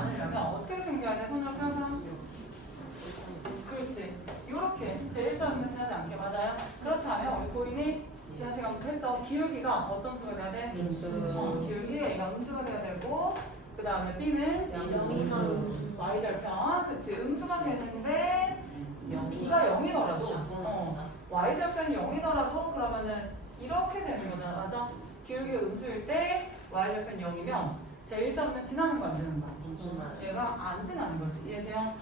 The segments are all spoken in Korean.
않으려면 어떻게 생겨야 돼? 손을 펴서. 그렇지. 이렇게 제1사분면 지나지 않게. 맞아요? 그렇다면 우리 고인이 지난 시간부터 했던 기울기가 어떤 수가 돼야 돼? 기울기 A가 음수가 돼야 되고 그 다음에 B는 Y절편. 그치. 음수가 되는데 B가 0이더라도 Y절편이 0이더라도 그러면은 이렇게 되는 거잖아. 맞아? 기울기가 음수일 때 Y절편 0이면 제1사분면 지나는 거 안 되는 거야. 얘가 안 지나는 거지. 이해돼요?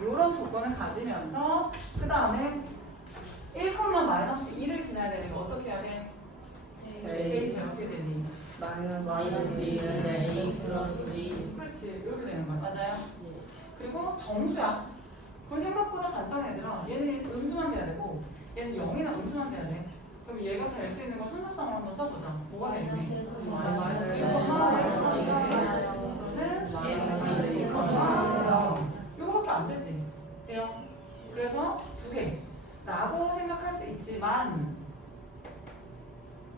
이런 조건을 가지면서 그 다음에 1,-2를 지나야 되니까 어떻게 해야 돼? A 어떻게 되니? 마이너스 2는 A 플러스 B. 그렇지. 이렇게 되는 거야. 맞아요? 그리고 정수야. 그럼 생각보다 간단해 얘들아. 얘는 음수만 돼야 되고 얘는 0이나 음수만 돼야 돼. 그럼 얘가 될 수 있는 걸 순서상으로 한번 써보자. 뭐가 되니? 마이너스 1,-1,는 이거밖에 안 되지. 돼요? 그래서 두 개. 라고 생각할 수 있지만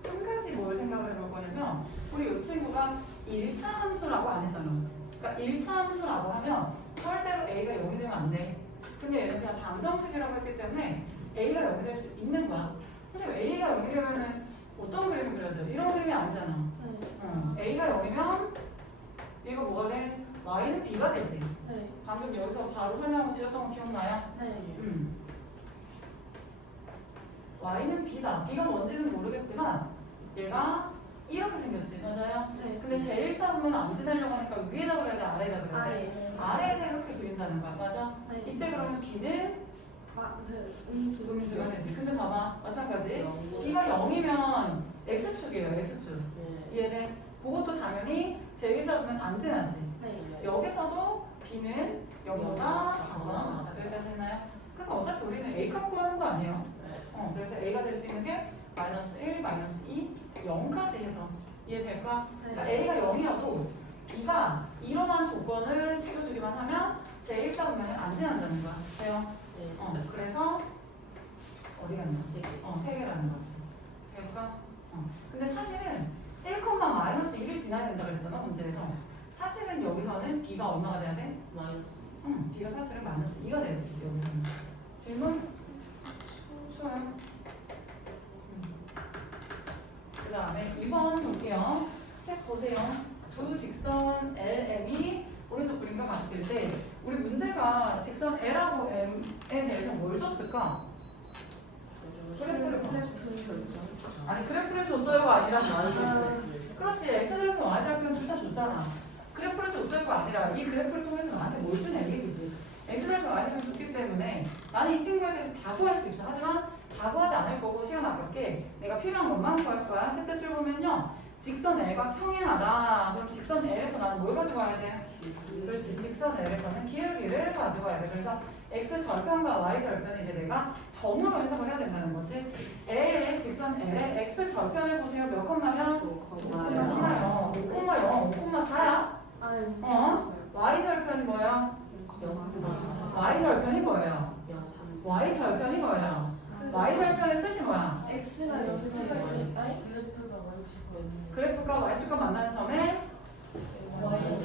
한 가지 뭘 생각을 해볼 거냐면 우리 이 친구가 1차 함수라고 안 했잖아. 그러니까 1차 함수라고 하면 절대로 A가 0이 되면 안 돼. 근데 얘는 그냥 방정식이라고 했기 때문에 A가 0이 될 수 있는 거야. 근데 A가 0이 되면은 어떤 그림이 그려져? 이런 그림이 아니잖아. A가 0이면 얘가 뭐가 돼? Y는 B가 되지. 방금 여기서 바로 설명하고 지었던 거 기억나요? Y는 B다. B가 뭔지는 모르겠지만 얘가 이렇게 생겼지. 맞아요? 근데 제1사분면 안 지내려고 하니까 위에다 그려야 돼? 아래에다 그려야 돼? 아래에다 이렇게 그린다는 거야. 맞아? 이때 그러면 B는 음수가 되지. 근데 봐봐. 마찬가지. B가 0이면 X축이에요. X축. 이해돼? 그것도 당연히 제1사분면 안 지나지. 여기서도 B는 0보다 작거나 같다. 그래야 되나요? 그래서 어차피 우리는 A 갖고 하는 거 아니에요? 그래서 A가 될 수 있는 게 마이너스 1, 마이너스 2, 0까지 해서 이해될까? 그러니까 A가 0이어도 B가 일어난 조건을 챙겨주기만 하면 제1사분면을 안 지난다는 거야. 돼요? 그래서 어디 갔냐? 3개라는 거지. 될까? 근데 사실은 1,-1을 지나야 된다고 그랬잖아, 문제에서. 사실은 여기서는 B가 얼마가 돼야 돼? B가 사실은 마이너스 2가 돼야 되지, 여기서는. 질문? 쉬워요. 그 다음에 2번 볼게요. 책 보세요. 두 직선 LM이 오른쪽 그림과 같을 때 우리 문제가 직선 L하고 M에 대해서 뭘 줬을까? 그래프를 아니 그래프를 줬어요가 아니라 그렇지. X절편 Y절편 둘 다 줬잖아. 그래프를 줬어요가 아니라 이 그래프를 통해서 나한테 뭘 주냐 이게 되지. X절편 Y절편 줬기 때문에 나는 이 친구에 대해서 다 구할 수 있어. 하지만 다 구하지 않을 거고 시간 아깝게 내가 필요한 것만 구할 거야. 셋째 줄 보면요. 직선 L과 평행하다. 그럼 직선 L에서 나는 뭘 가져가야 돼? 그렇지. 직선 L에서는 기울기를 가져가야 돼. 그래서 X절편과 Y절편을 이제 내가 점으로 해석을 해야 된다는 거지. L, 직선 L의 X절편을 보세요. 몇 콤마면? 5,4요. 5,4야? Y절편이 뭐야? Y절편이 뭐예요? Y절편이 뭐예요? Y절편의 뜻이 뭐야? X가 그래프가 Y축과 만나는 점에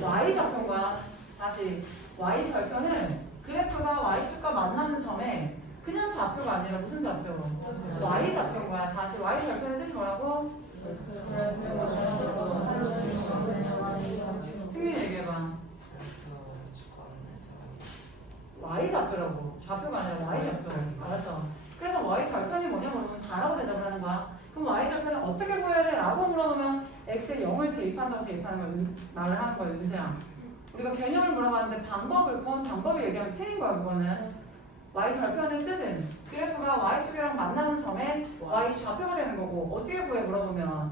Y절편과 다시 Y절편은 그래프가 Y축과 만나는 점에 그냥 좌표가 아니라 무슨 좌표? Y절편과 다시 Y절편의 뜻이 뭐라고? 승민이 얘기해봐. Y좌표라고. 좌표가 아니라 Y좌표. 알았어. 그래서 Y절편이 뭐냐 물어보면 자라고 대답을 하는 거야. 그럼 Y절편을 어떻게 보여야 돼? 라고 물어보면 X에 0을 대입한다고 대입하는 걸 말을 하는 거야, 윤세야. 우리가 개념을 물어봤는데 방법을 얘기하면 틀린 거야, 그거는. Y절편의 뜻은 그래프가 Y축이랑 만나는 점에 Y좌표가 되는 거고 어떻게 구해 물어보면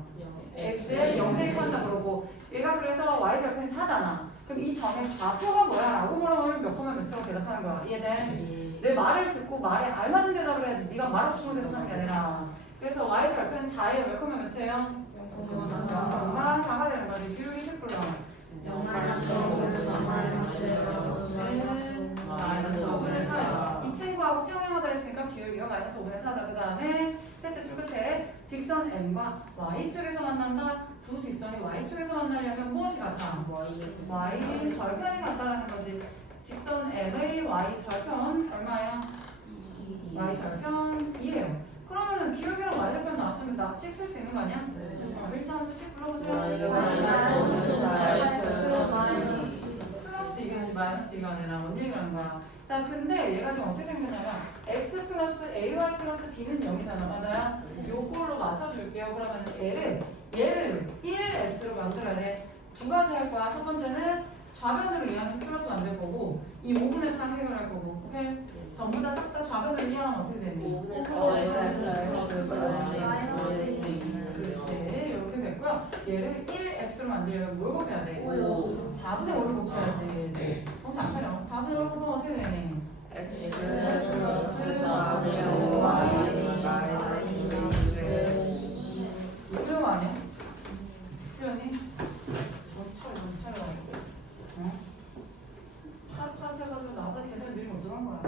X에 0 대입한다 그러고 얘가 그래서 Y절편이 4잖아. 그럼 이 점의 좌표가 뭐야? 라고 물어보면 몇 콤마 몇 초로 대답하는 거야. 이해돼? 내 말을 듣고 말에 알맞은 대답을 해야지. 네가 말 없이 대답하는 게 아니라. 그래서 Y절편이 4예요. 몇 콤마 몇이에요? 0,4가 4가 되는 거지. 기울기 10%. 마이너스 5 그래서 이 친구하고 평행하다 했으니까 기울기가 마이너스 5분의 4다. 그 다음에 셋째 줄 끝에 직선 M과 Y축에서 만난다. 두 직선이 Y축에서 만나려면 무엇이 같아? Y 절편이 같다라는 거지. 직선 M의 Y 절편 얼마예요? Y 절편 2예요. 그러면은 기울기랑 Y 절편 나왔습니다. 식 쓸 수 있는 거 아니야? 1차함수 식 불러보세요. 플러스 이겠지 마이너스 이가 아니라 뭔 얘기하는 거야. 자 근데 얘가 지금 어떻게 생겼냐면 x 플러스 ay 플러스 b는 0이잖아. 맞아요? 요걸로 맞춰줄게요. 그러면 얘를 1x로 만들어야 돼. 두 가지 할 거야. 첫 번째는 좌변으로 이항해서 플러스 만들 거고 이 5분의 4 해결할 거고. 오케이? 전부 다 싹 다 좌변으로 이항하면 어떻게 되니? 그렇지. 이렇게 됐고요. 얘를 1x로 만들려면 뭘 곱해야 돼? 4분의 5를 곱해야지. 정신 안 차려. 4분의 5를 곱하면 어떻게 되니? 이거 아니야? 수연이? 정신 차려, 정신 차려. 어? 차가지고 나보다 계산 느리면 어쩌는 거야?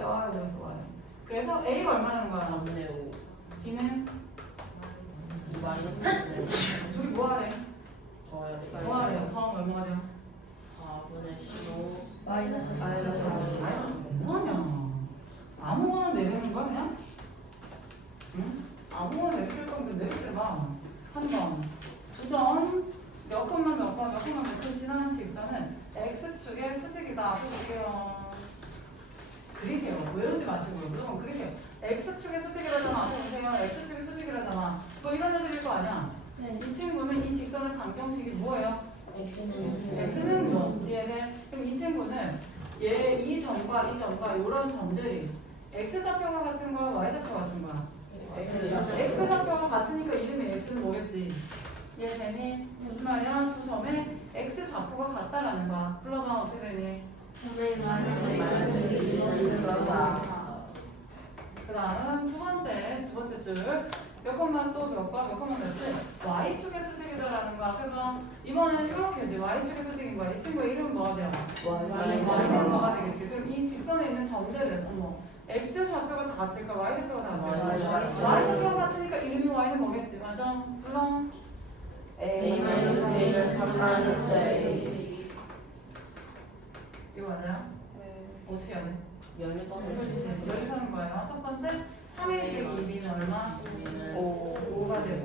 야, 여기서 와요. 그래서 A가 얼마라는 거야? B는? 둘이 뭐 하래? 뭐 하래요? 다음 얼마가 돼요? 뭐하냐? 아무거나 내리는 거야 그냥? 응? 아무거나 내릴 거면 내리지 마. 3번 2점 몇 컷만 몇컷을 지나는 직선은 X축의 수직이다. 볼게요. 그리세요. 외우지 마시고요. 무조건 그리세요. X축의 수직이라잖아. 보세요. X축의 수직이라잖아. 뭐 이런 애들일 거 아니야? 이 친구는 이 직선의 반경식이 뭐예요? X는 뭐? 얘네. 그럼 이 친구는 이 점과 이 점과 이런 점들이 X좌표가 같은 거야? Y좌표 같은 거야? X좌표가 같으니까 이름이 X는 뭐겠지? 얘네니 무슨 말이야? 두 점에 X좌표가 같다라는 거야. 불러봐 어떻게 되니? 그 다음 두 번째 줄 몇 컷만 또 몇 컷만 됐지? Y축의 수직이다라는 거야. 그러면 이번에는 이렇게지. Y축의 수직인 거야. 이 친구의 이름은 뭐가 돼요? Y는 뭐가 되겠지? 그럼 이 직선에 있는 점들은 X좌표가 다 같을까? Y좌표가 다 같을까? Y좌표가 같으니까 이름이 Y는 뭐겠지? 맞아? 불러. 이거 맞아요? 어떻게 해야 돼? 연립하는 거예요. 첫 번째 3의 빼기 2b는 얼마? 5가 되고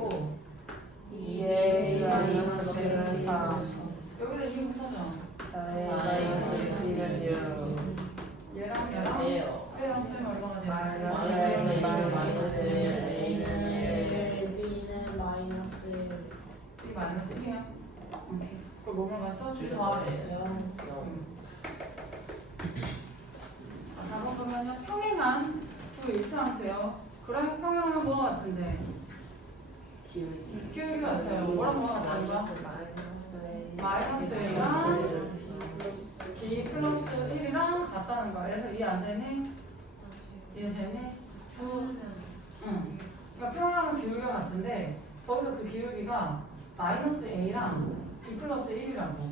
2의 여기다 2 못하죠? 얘랑 빼요. 빼면 얼마가 돼? 이 마이너스 1이야. 그걸 뭐만 맞춰? 줄 더하래. 4번 보면요. 평행한 두 일차함수예요. 그럼 평행하면 뭐가 같은데? 기울기 같아요. 뭐랑 뭐가 같다는 거야? 마이너스 1이랑 b 플러스 1이랑 같다는 거야. 그래서 이해 안 되니? 이해 되니? 응. 그러니까 평행하면 기울기가 같은데 거기서 그 기울기가 마이너스 a랑 b 플러스 1이라고.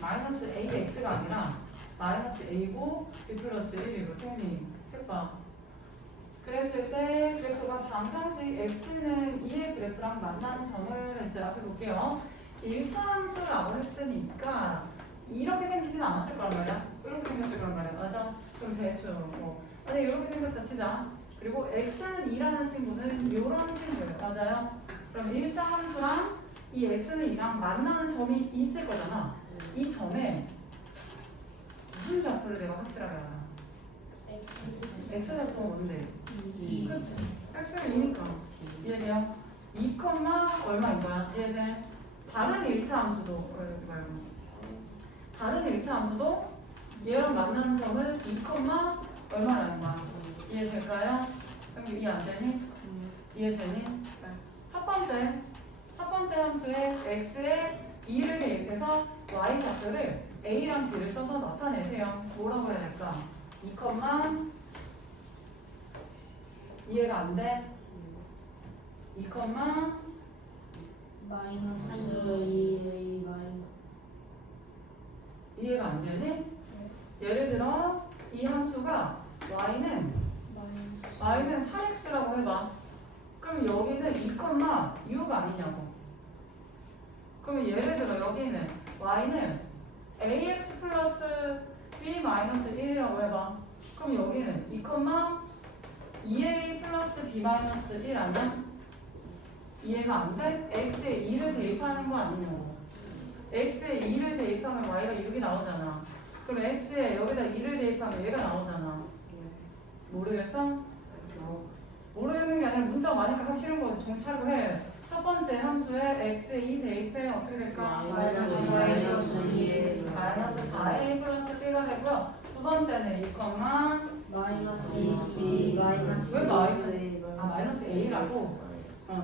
마이너스 ax가 아니라 마이너스 a고 b 플러스 1이고. 태훈이 책 봐. 그랬을 때 그래프가 방정식 x는 2의 그래프랑 만나는 점을 했어요. 앞에 볼게요. 1차 함수라고 했으니까 이렇게 생기진 않았을 거란 말이야. 이렇게 생겼을 거란 말이야. 맞아? 그럼 대충 만약에 이렇게 생겼다 치자. 그리고 x는 2라는 친구는 이런 친구예요. 맞아요? 그럼 1차 함수랑 이 x는 2랑 만나는 점이 있을 거잖아. 이 점에 무슨 좌표를 내가 확실하게 알아? x좌표가 뭔데? 그렇지. x는 2니까. 이해돼요? 2, 얼마인 거야? 이해돼? 다른 1차 함수도 다른 1차 함수도 얘랑 만나는 점은 2, 얼마라는 거야? 이해될까요? 그럼 이해 안 되니? 이해되니? 첫 번째 함수에 x에 2를 대입해서 y 좌표를 a랑 b를 써서 나타내세요. 뭐라고 해야 될까? 2, 이해가 안 돼? 2, 이해가 안 되니? 예를 들어 이 함수가 y는 3x라고 해봐. 그럼 여기는 2,u가 아니냐고. 그러면 예를 들어 여기는 y는 ax 플러스 b 마이너스 1이라고 해봐. 그럼 여기는 2,2a 플러스 b 마이너스 1 아니야? 이해가 안 돼? x에 2를 대입하는 거 아니냐고. x에 2를 대입하면 y가 6이 나오잖아. 그럼 x에 여기다 2를 대입하면 얘가 나오잖아. 모르겠어? 모르는 게 아니라 문자가 많으니까 하기 싫은 거지. 정신 차리고 해. 첫 번째 함수에 x에 2 대입해 어떻게 될까? 마이너스 4a 플러스 b가 되고요. 두 번째는 2, 마이너스 a라고?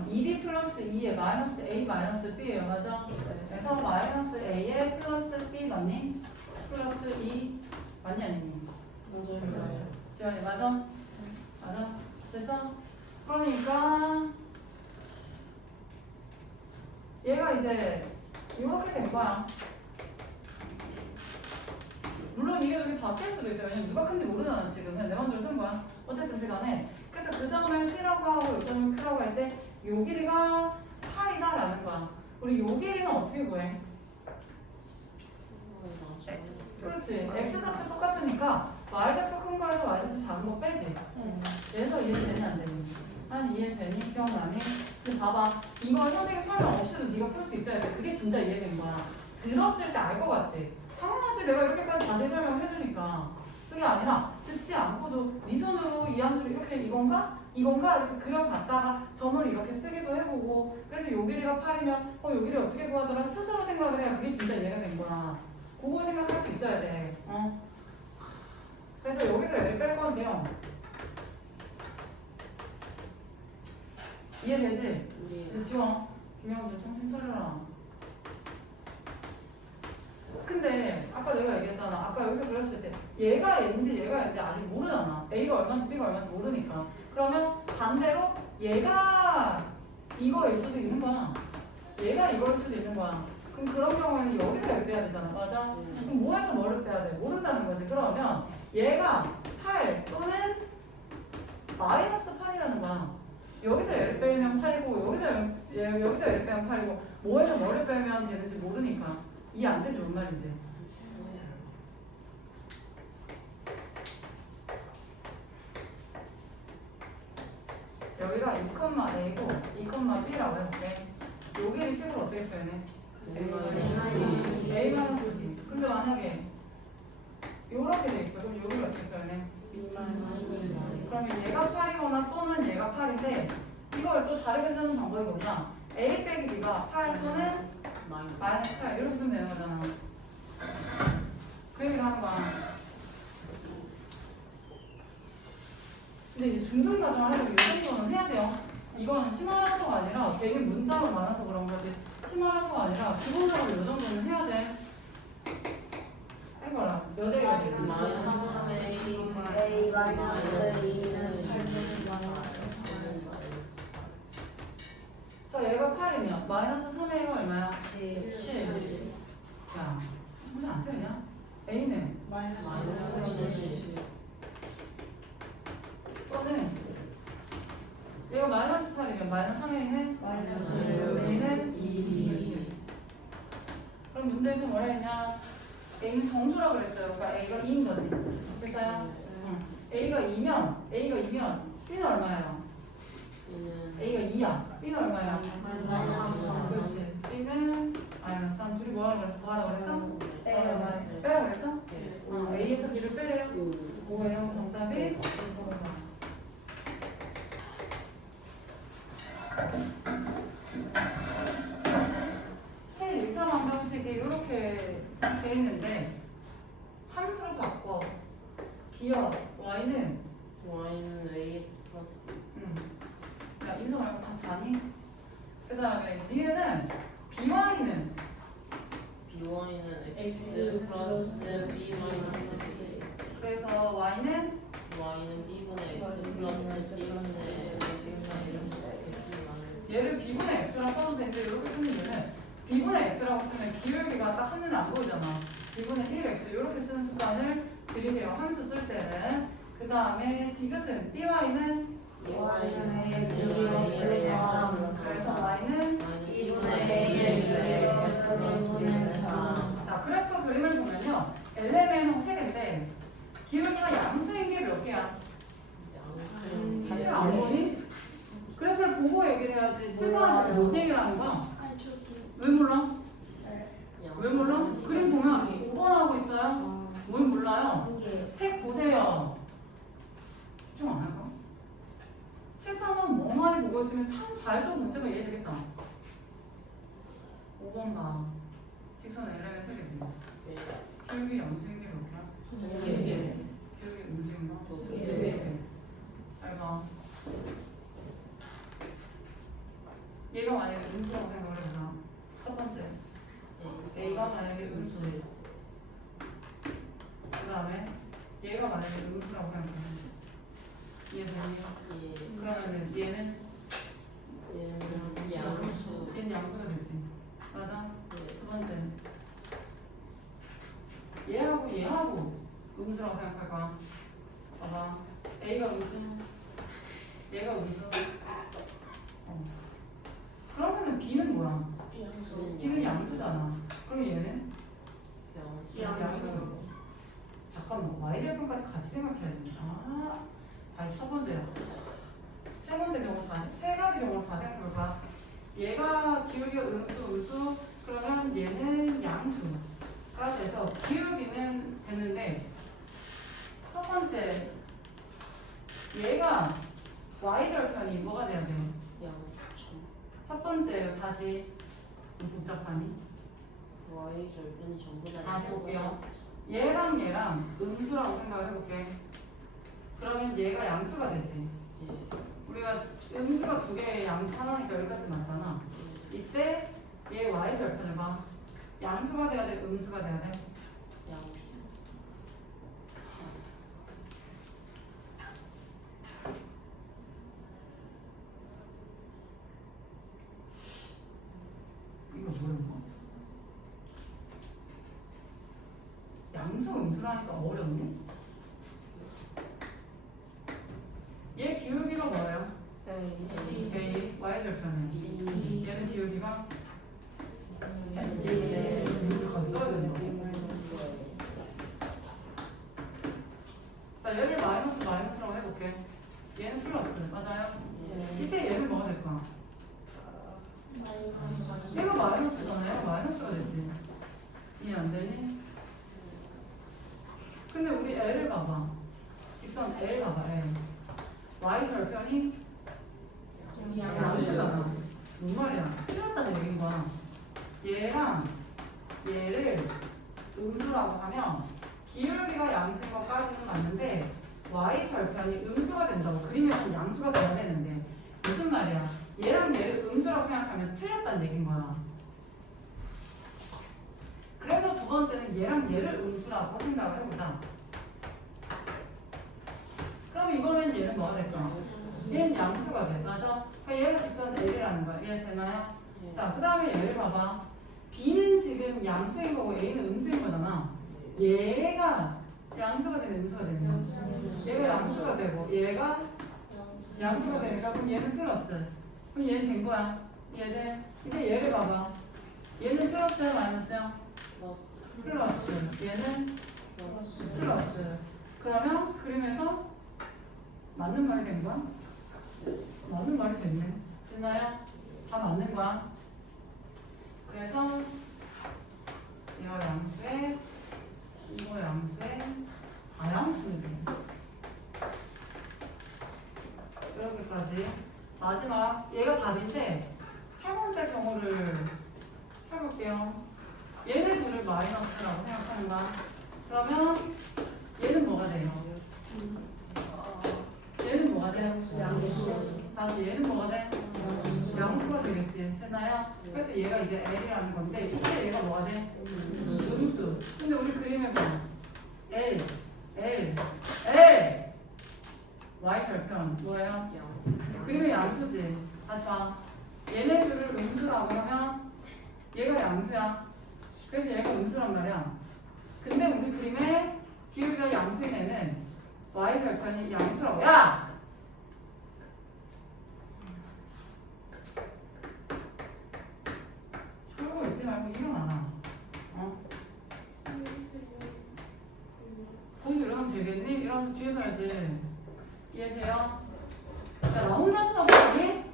2b 플러스 2에 마이너스 a 마이너스 b예요. 맞아? 그래서 마이너스 a에 플러스 b 맞니? 플러스 2 맞니 아니니? 지원이 맞아? 맞아? 됐어? 그러니까 얘가 이제 이렇게 된 거야. 물론 이게 여기 바뀔 수도 있어요. 왜냐면 누가 큰지 모르잖아 지금. 그냥 내 맘대로 쓴 거야. 어쨌든 간에 그래서 그 점을 P라고 하고 이 점을 Q라고 할 때 요 길이가 8이다 라는 거야. 우리 요 길이는 어떻게 구해? 그렇지. X좌표 똑같으니까 Y좌표 큰 거에서 Y좌표 작은 거 빼지. 그래서 이해되니 안 되니? 아니 이해되니? 기억나니? 근데 봐봐. 이걸 선생님 설명 없이도 네가 풀 수 있어야 돼. 그게 진짜 이해된 거야. 들었을 때 알 것 같지? 당연하지. 내가 이렇게까지 자세히 설명을 해주니까. 그게 아니라 듣지 않고도 네 손으로 이 함수를 이렇게 이건가? 이렇게 그려봤다가 점을 이렇게 쓰기도 해보고 그래서 요 길이가 8이면 요 길이 어떻게 구하더라? 스스로 생각을 해야 그게 진짜 이해가 된 거야. 그걸 생각할 수 있어야 돼. 그래서 여기서 얘를 뺄 건데요. 이해되지? 이제 지워. 김영준 정신 차려라. 근데 아까 내가 얘기했잖아. 아까 여기서 그랬을 때 얘가 N지 아직 모르잖아. A가 얼마인지 B가 얼마인지 모르니까. 그러면 반대로 얘가 이거일 수도 있는 거야. 얘가 이거일 수도 있는 거야. 그럼 그런 경우에는 여기서 얘를 빼야 되잖아. 맞아? 그럼 뭐에서 뭐를 빼야 돼? 모른다는 거지. 그러면 얘가 8 또는 마이너스 8이라는 거야. 여기서 얘를 빼면 8이고 여기서 얘를 빼면 8이고 뭐에서 뭐를 빼면 되는지 모르니까 이해 안 되지 뭔 말인지. 여기가 2,a고 2,b라고 해볼게. 여기를 식으로 어떻게 표현해? a-b. 근데 만약에 요렇게 돼 있어. 그럼 여기를 어떻게 표현해? 그러면 얘가 8이거나 또는 얘가 8인데 이걸 또 다르게 쓰는 방법이 뭐냐? a 빼기 b가 8 또는 마이너스 8 이렇게 쓰면 되는 거잖아. 그 얘기를 하는 거야. 근데 이제 중등 과정을 하려면 이 정도는 해야 돼요. 이건 심화라서가 아니라 괜히 문자가 많아서 그런 거지. 심화라서가 아니라 기본적으로 이 정도는 해야 돼. 해봐라. 몇 A가 되지? 자, 얘가 8이면 마이너스 3A가 얼마야? 10. 자, 정신 안 차리냐? A는 또는 얘가 마이너스 8이면 마이너스 3A는 A는 2. 그럼 문제에서 뭐라 했냐? A는 정수라 그랬어요. 그러니까 A가 2인 거지. 됐어요? A가 2면 B는 얼마야? A가 2야. B는 얼마야? 그렇지. B는 마이너스 3. 둘이 뭐하라 그랬어? 빼라 그랬어? A에서 B를 빼래요. 5예요. 정답이 5가. 새 1차 방정식이 이렇게 돼 있는데 함수로 바꿔. 기억 y는 ax 플러스 야 인성 말고 다 자니? 그 다음에 니는 by는 by는 x 플러스 b 마이너스 x 그래서 y는 y는 b분의 x 플러스 b분의 얘를 b분의 x라고 써도 되는데 이렇게 쓰는 이유는 b분의 x라고 쓰면 기울기가 딱 한눈에 안 보이잖아. b분의 1x 이렇게 쓰는 습관을 들이세요. 함수 쓸 때는 그 다음에 디귿은 BY는 y는 그래서 Y는 2분의 A의 플러스는 4. 자 그래프 그림을 보면요 LMN은 3개인데 기울기가 양수인 게 몇 개야? 사실 안 보니? 그래프를 보고 얘기를 해야지 7번한테 뭔 얘기를 하는 거야? 왜 몰라? 왜 몰라? 그림 보면 5번 하고 있어요? 뭘 몰라요? 책 보세요. 집중 안 할까? 칠판은 뭐 많이 보고 있으면 참 잘도 문제가 이해되겠다. 5번 봐. 직선 LM의 세개지. 기울기 양수인 게 몇 개야? 4개. 기울기 음수인가? 2개. 잘 봐. 얘가 만약에 음수라고 생각을 해보자. 첫 번째. A가 만약에 음수. 그 다음에 얘가 만약에 음수라고 생각하면 이해되니? 그러면은 얘는 양수. 얘는 양수가 되지. 맞아? 두 번째. 얘하고 음수라고 생각할 거야. 봐봐. A가 음수, 얘가 음수. 그러면은 B는 뭐야? B는 양수잖아. 그럼 얘는? 양수. 잠깐만, Y절편까지 같이 생각해야 된다. 다시 첫 번째야. 세 번째 경우 세 가지 경우를 다 생각해볼까? 얘가 기울기가 음수, 그러면 얘는 양수가 돼서 기울기는 됐는데, 첫 번째, 얘가 Y절편이 뭐가 돼야 돼? 첫 번째, 다시 복잡하니? Y절편이 전부 다 다시 볼게요. 얘랑 음수라고 생각을 해볼게. 그러면 얘가 양수가 되지. 우리가 음수가 2개, 양수 하나니까 여기까지 맞잖아. 이때 얘 Y절편을 봐. 양수가 돼야 돼? 음수가 돼야 돼? 이거 뭐야? 양수 음수라니까 어렵니? 얘 기울기가 뭐예요? A, Y절편에 얘는 기울기가 이렇게 같이 써야 된다. 자 얘를 마이너스라고 해볼게. 얘는 플러스 맞아요? 이때 얘는 뭐가 될 거야? 얘가 마이너스잖아요. 마이너스가 되지. 이해 안 되니? 근데 우리 L을 봐봐. 직선 L 봐봐. L. Y절편이 양수잖아. 뭔 말이야? 틀렸다는 얘기인 거야. 얘랑 얘를 음수라고 하면 기울기가 양수인 것까지는 맞는데 Y절편이 음수가 된다고. 그림에서 양수가 돼야 되는데 무슨 말이야? 얘랑 얘를 음수라고 생각하면 틀렸다는 얘기인 거야. 그래서 두 번째는 얘랑 얘를 음수라고 생각을 해보자. 그럼 이번엔 얘는 뭐가 될까? 얘는 양수가 돼. 맞아? 그럼 얘가 직선 L이라는 거야. 이해 되나요? 자, 그 다음에 얘를 봐봐. B는 지금 양수인 거고 A는 음수인 거잖아. 얘가 양수가 되는 음수가 되는 거야. 얘가 양수가 되고 얘가 양수가 되니까 그럼 얘는 플러스. 그럼 얘는 된 거야. 얘는 이제 얘를 봐봐. 얘는 플러스야 마이너스야? 플러스. 얘는 플러스. 그러면 그림에서 맞는 말이 된 거야? 맞는 말이 됐네. 됐나요? 다 맞는 거야. 그래서 얘가 양수에 이거 양수에 다 양수인데 여기까지. 마지막 얘가 답인데 세 번째 경우를 해볼게요. 얘네 둘을 마이너스라고 생각하는 거야. 그러면 얘는 뭐가 돼요? 얘는 뭐가 돼요? 양수. 다시 얘는 뭐가 돼? 양수가 되겠지. 됐나요? 그래서 얘가 이제 L이라는 건데 이때 얘가 뭐가 돼? 음수. 근데 우리 그림에 보면 L, L, L Y절편 뭐예요? 그림의 양수지. 다시 봐. 얘네들을 음수라고 하면 얘가 양수야. 그래서 얘가 음수란 말이야. 근데 우리 그림에 기울기가 양수인 애는 y절편이 양수라고. 야! 졸고 있지 말고 일어나. 어? 거기서 일어나면 되겠니? 일어나서 뒤에 서야지. 이해돼요? 야, 나 혼자 수업하니?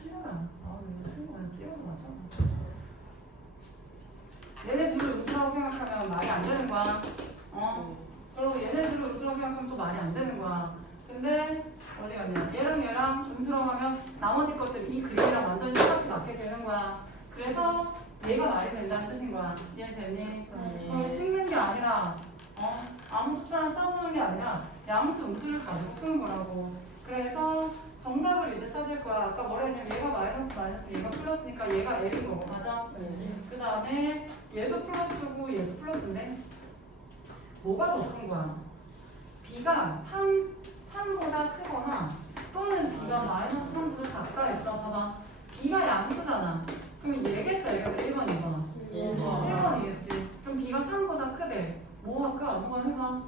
틀려라. 아, 이거 틀린 거 찍어서 맞잖아. 얘네 둘을 루트라고 생각하면 말이 안 되는 거야. 어? 그리고 얘네 둘을 루트라고 생각하면 또 말이 안 되는 거야. 근데 어디 갔냐? 얘랑 음수라고 하면 나머지 것들 이 그림이랑 완전히 똑같이 맞게 되는 거야. 그래서 얘가 말이 된다는 뜻인 거야. 이해되니? 찍는 게 아니라 아무 숫자나 써보는 게 아니라 양수 음수를 가지고 푸는 거라고. 그래서 정답을 이제 찾을 거야. 아까 뭐라 했냐면 얘가 마이너스 얘가 플러스니까 얘가 L인 거고 맞아? 그 다음에 얘도 플러스고 얘도 플러스인데 뭐가 더 큰 거야? B가 3보다 크거나 또는 B가 마이너스 3보다 작다 했어. 봐봐. B가 양수잖아. 그럼 얘겠어 1번 2번 1번이겠지. 그럼 B가 3보다 크대. 뭐 할까? 한번 해봐.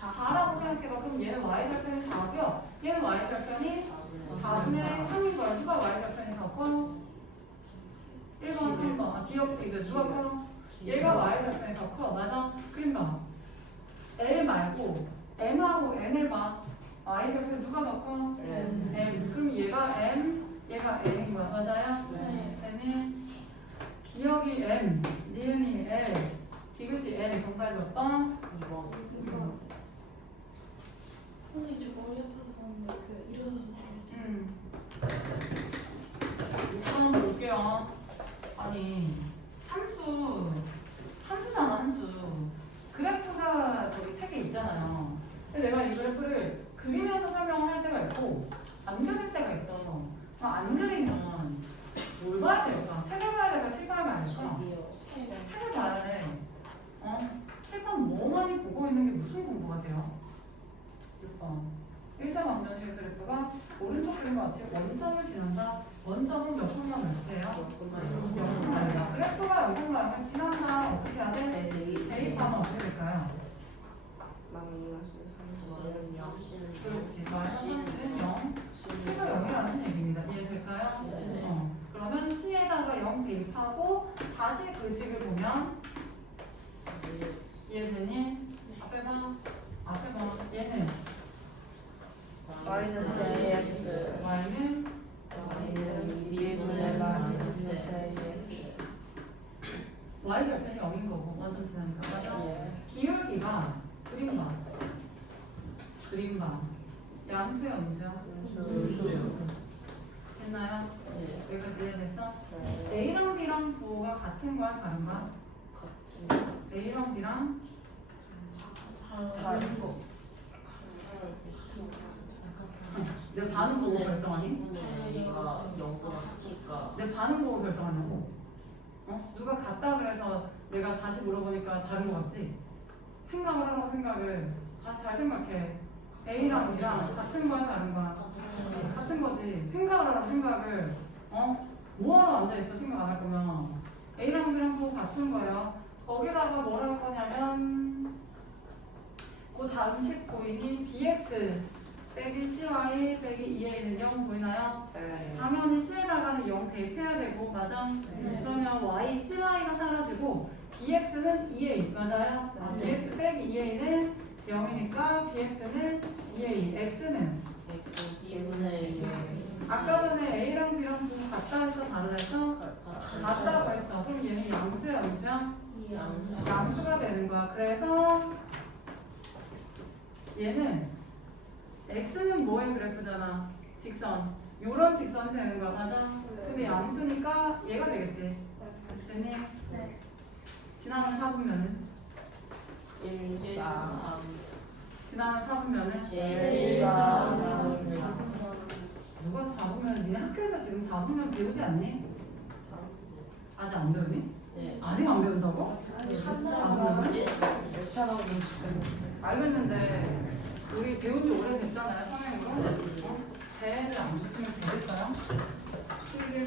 4라고 생각해봐. 그럼 얘는 y절편이 4고요. 얘는 y절편이 4분의 3인 거야. 누가 y절편이 더 커? 1번, 3번. 아, 기억티드. 누가 커? 얘가 y절편이 더 커. 맞아? 그림 봐. L 말고 M하고 N을 봐. y절편 누가 더 커? M. 그럼 얘가 M, 얘가 N인 거야. 맞아요? N은 기억이 M, 니은이 L, 디귿이 N. 정답이 몇 번? 2번. 선생님 저 머리 아파서 봤는데 그 일어서서 6번 볼게요. 아니 함수잖아 함수. 그래프가 저기 책에 있잖아요. 근데 내가 이 그래프를 그리면서 설명을 할 때가 있고 안 그릴 때가 있어. 그럼 안 그리면 뭘 봐야 될까? 책을 봐야 될까? 칠 봐야 될까? 책을 봐야 돼. 칠판 뭐 많이 보고 있는 게 무슨 공부가 돼요? 6번. 일자방정식 그래프가 오른쪽 그림과 같이 원점을 지난다. 원점은 몇 분만 몇이에요? 0분만이다. 그래프가 0분만이면 지난다. 어떻게 해야 돼? 대입하면 어떻게 될까요? 마이너스 3은 0. 그렇지. 마이너스는 0. C가 0이라는 얘기입니다. 이해될까요? 네. 그러면 C에다가 0 대입하고 다시 그 식을 보면 이해되니? 앞에 봐. 얘는 마이너스 AX. Y는 Y는 2분의 마이너스 AX. Y절편이 0인 거고 완전 지나니까 맞아? 기울기가 그림 봐. 양수야 음수야? 음수. 됐나요? 네. 여기까지 이해됐어? A랑 B랑 부호가 같은 거야 다른 거야? A랑 B랑 다른 거. 내 반응 보고 결정하니? A가 0보다 크니까. 내 반응 보고 결정하냐고? 누가 같다 그래서 내가 다시 물어보니까 다른 거 같지? 생각을 하라고 생각을 다시 잘 생각해. A랑 B랑 같은 거야 다른 거야? 같은 거지. 생각을 하라고 생각을 뭐하러 앉아있어 생각 안 할 거면 A랑 B랑 또 같은 거예요. 거기다가 뭘 할 거냐면 그 다음 식 보이니? BX 빼기 CY 빼기 2A는 0 보이나요? 당연히 C에다가는 0 대입해야 되고 맞아? 그러면 Y, CY가 사라지고 BX는 2A 맞아요? BX 빼기 2A는 0이니까 BX는 2A, X는 X 2분의 2. 아까 전에 A랑 B랑 좀 같다 해서 다르다 해서 같다고 했어. 그럼 얘는 양수야 음수야? 양수가 되는 거야. 그래서 얘는 X는 뭐의 그래프잖아? 직선. 요런 직선이 되는 거야. 맞아? 근데 양수니까 얘가 되겠지. 됐니? 지나가는 4분면은? 1, 4. 지나가는 4분면은? 1, 4, 3. 누가 4분면, 니네 학교에서 지금 4분면 배우지 않니? 아직 안 배우니? 네. 아직 안 배운다고? 열차가 알겠는데 우리 배운 지 오래됐잖아요 성형으로. 쟤를 안 붙이면 되겠어요? 필기